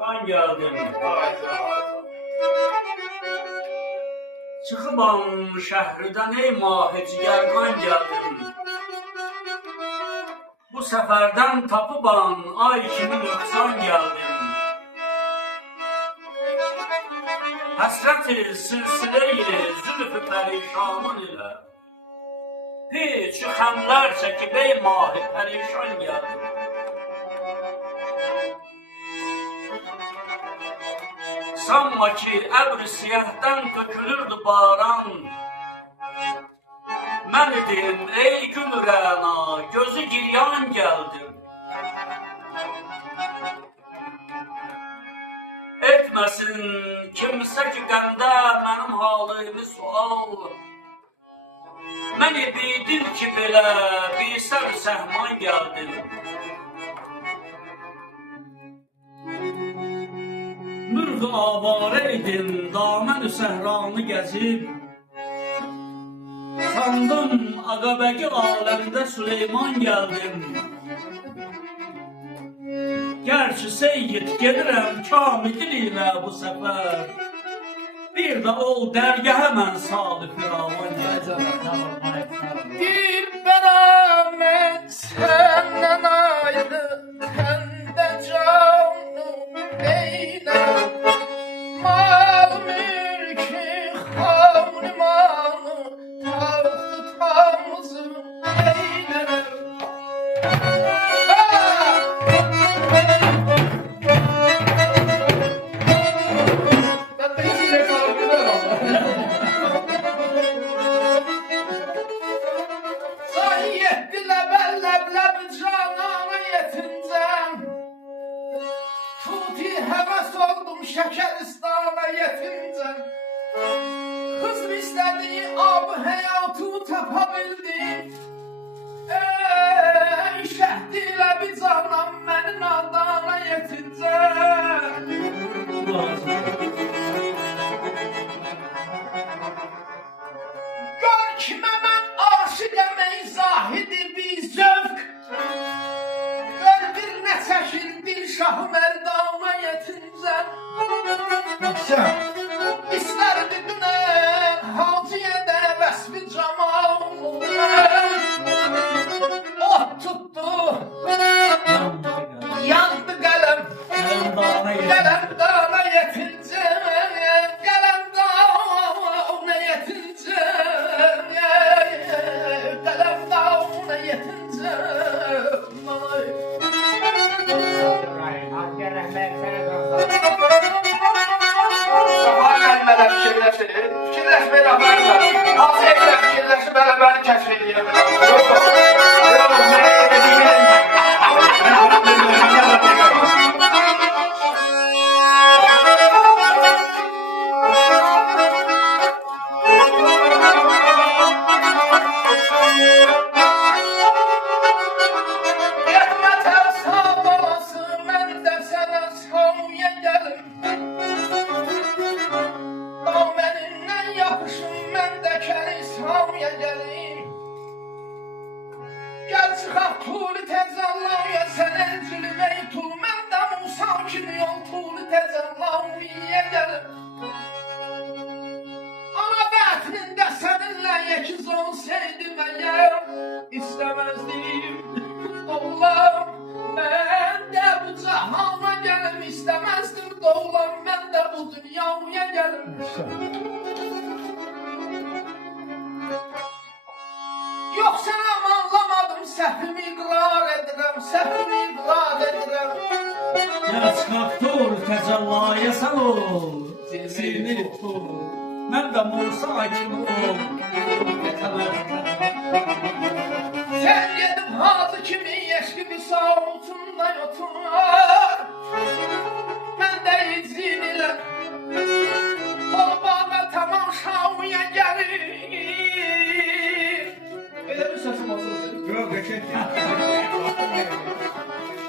Ben geldim. Haydi, haydi. Çıkıbam şehirden ey mahici gergan geldim. Bu seferden tapıban ay kimi nöksan geldim. Hasreti silsileyi zülfü perişanın ile hiç xəmlər çəkib ey mahi perişan geldim. Sanma ki əbr siyahdan tökülürdü baran. Mən idim ey gül rəna, gözü giryan geldim. Etməsin kimsə ki qəndə mənim halımı sual. Mən bildim ki belə bir sər səhman geldim. Mürğü avare idim, damən-ü səhranı gəzib. Sandım Ağabəki aləmdə Süleyman geldim. Gerçi seyyid gedirəm Kamil ilə bu səfər. Bir də ol dərgəhə mən salı firavan gəldim. Dilberem senden ayrı, sende canım eyle. Mal mülkü havlimanı, tahtı tamızı eyle. Ben benziyle kalbime Sahiyetti lebelleb canana yetincem. Tuti heves oldum Şekeristana yetincem. Kız istediği ab hayatı tapabildim. Ey şehdiyle bir canan benim adana yetincem. Gör kime ben aşıqəm ey zahidi bir zövq. Gör bir nə çəkir Dilşahı Mərdana yetincəm. İstərdi dünən Hacıyə də vəsfi camal. Oh tuttu, yandı qələm. Qələm dana yetincəm. Qələm dana yetincəm. Qələm dana yetincəm. Sabah gəlmədən fikirləşir. Fikirləşməyə rəhbər var. Hansı evlə fikirləşib hələ məni kəşf edə bilər. Yox, mənə Gel çıxaq tuli təzəllaya sənə zülməyi tul. Mən də Musa kimi yol tuli təzəllaya gəlim. Ana bətnində səninlə yekiz olsaydı məgər istəməzdim. Doğulam, mən də bu cahana gəlim. İstəməzdim doğulam, mən də bu dünyaya gəlim. Yox sənəm anlamadım, səhvimi iqrar edirəm, səhvimi iqrar edirəm. Ya çıxaq dur təcəllaya sən ol, zilini tul. Mən də Musa kimi ol, Sən gedib hazı kimi yeşki bir savutunda yotur. Mən də izin ilə Torbağa tamam şavıya gəlir. Elə bir səsim olsun. Yox, qəşəng.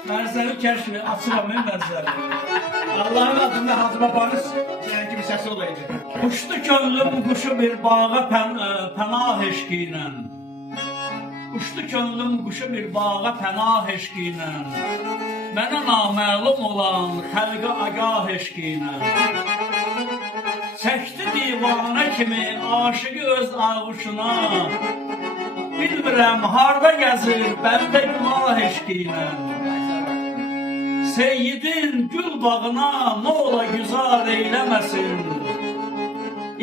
Mənzəri kəşfi açıram mən mənzəri. Allahın adında Hacı babanız yəni kimi səsi olaydı. Uçdu könlüm quşu bir bağa pənah eşqi ilə. Uçdu könlüm quşu bir bağa pənah eşqi ilə. Mənə naməlum olan xəlqə agah eşqinə çəkdi divanə kimi aşıqı öz ağuşuna. Bilmirəm harda gəzir bəndə günah eşqinə. Seyyidin gül bağına nə ola güzar eyləməsin.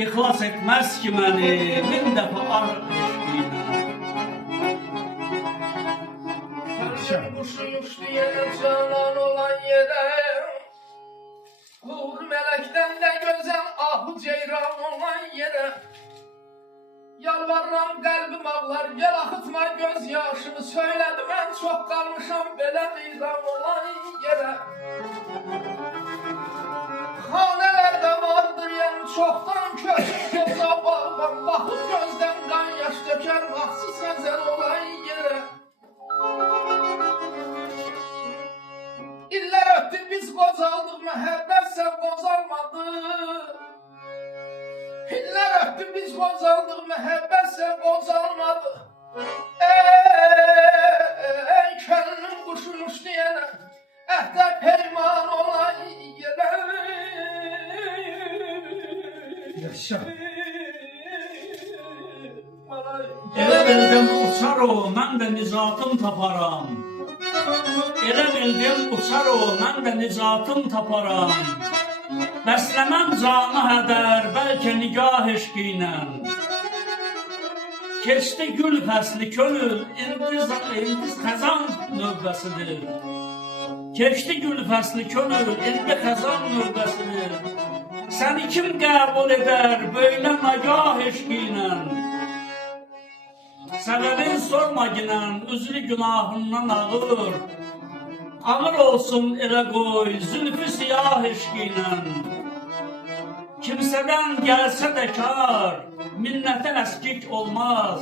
İxlas etməz ki məni min dəfə ar eşqinə. Kuşun uçtu yere canan olan yere, Hur melekten de güzel ahu ceyran olan yere. Yalvarıram kalbim ağlar, gel akıtma gözyaşımı. Söyledim en çok kalmışam belə viran olan yere. Hanelerde vardır yani çoktan köşk köşe bağlam. Bakıp gözden kan yaş döker, baksız sezer olan yere. İller öptü biz qocaldıq, məhəbbət sən qocalmadın. İller öptü biz qocaldıq, məhəbbət sən qocalmadın. Ey könlüm quşumuş deyənə, əhdə peyman olan yerə. Yaşa. Elə bildim uçar o, mən də nizatım taparam. Elə bildim uçar o, mən də nizatım taparam. Bəsləməm canı hədər, bəlkə nigah eşqinə. Keçdi gül fəsli könül, indi xəzan növbəsidir. Keçdi gül fəsli könül, indi xəzan növbəsidir. Səni kim qəbul edər, böylə nagah eşqinə. Səbəbin sorma ginən, üzlü günahından ağır. Ağır olsun elə qoy, zülfü siyah eşqinə. Kimsədən gəlsə də kar, minnətə əskik olmaz.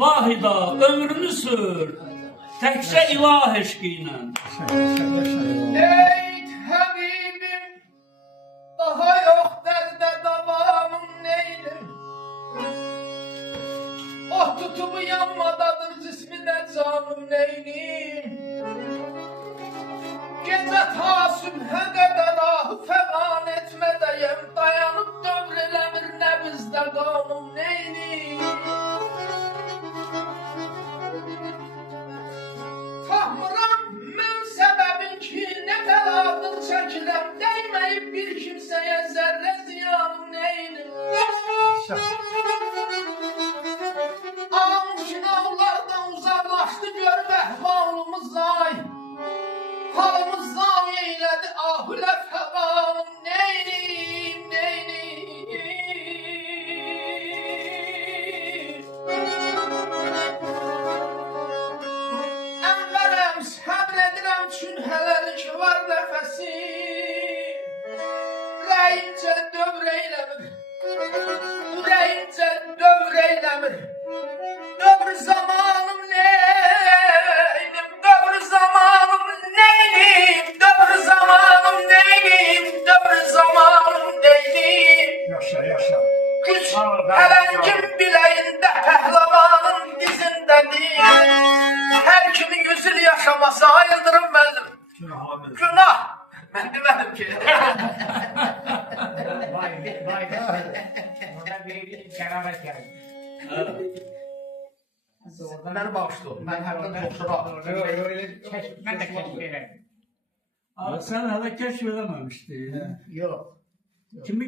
Vahida ömrünü sür, təkcə ilah eşqinə. Ey həbibim, daha yox dərdə davamım neydim? Oh tutumu yanmadadır cismi də canım neydim? Gecə ta sübhə qədər ahı fəqan etmədəyəm. Dayanıb dövr eləmir nəbizdə qanım neydim? Tahmıram mən səbəbin ki, nə bəladır çəkiləm. Dəyməyib bir kimsəyə zərrə ziyanım neydim? Şinavlardan uzaqlaşdı görüb əhvalımız ay. Halımız zay eylədi ahülə fəqanım neynim, neynim. Ənvərəm səbr edirəm çün hələlik var nəfəsim. Ürəyimcə dövr eyləmir, ürəyimcə dövr eyləmir. Dövr zamanım neynim, dövr zamanım neynim, dövr zamanım neynim, dövr zamanım neynim. Yaşa, yaşa. Güç pələngin biləyində, pəhləvanın dizindədir. Hər kimi 100 il yaşamasa ayıldırım mənim. Günah. Mən demədim ki. Vay. Orada bir keramet geldi. Məni bağışla. Mən hərdən çoxşuram. Ben de keşfederim. Sən hələ kəşf eləməmişdin. Yok. Kimi